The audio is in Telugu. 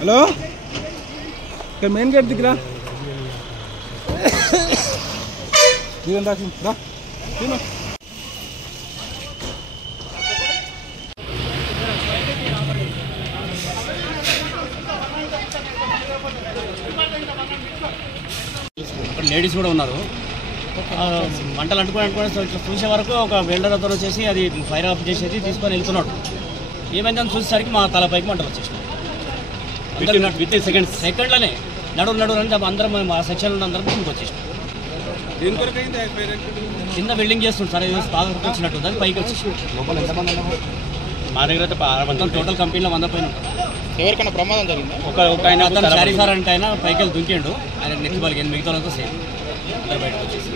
హలో ఇక్కడ మెయిన్ గేట్ దిగురా రా తిను లేడీస్ కూడా ఉన్నారు. మంటలు అంటుకొని చూసే వరకు ఒక వెల్డర్ అతను వచ్చేసి అది ఫైర్ ఆఫ్ చేసేసి తీసుకొని వెళ్తున్నాడు. ఏమైందని చూసేసరికి మా తలపైకి మంటలు వచ్చేసినాయి. విత్ సెకండ్లోనే నడు అని అందరం మా సెక్షన్లో అందరం కిందకి వచ్చేసినాం. కింద బిల్డింగ్ చేస్తుంది సార్, ఏదో బాగా వచ్చినట్టు అది పైకి వచ్చేసి మా దగ్గర అయితే మొత్తం టోటల్ కంపెనీలో 100 పైన ఉంటారు. ఎవరికైనా ప్రమాదం జరిగింది? ఒక ఆయన అతను శారీ సార్ అంటే ఆయన పైకి వెళ్ళి దుంకిండు, ఆయన నెక్స్ట్ వాళ్ళకి మిగతా సేమ్ అందరు బయటకు వచ్చేసి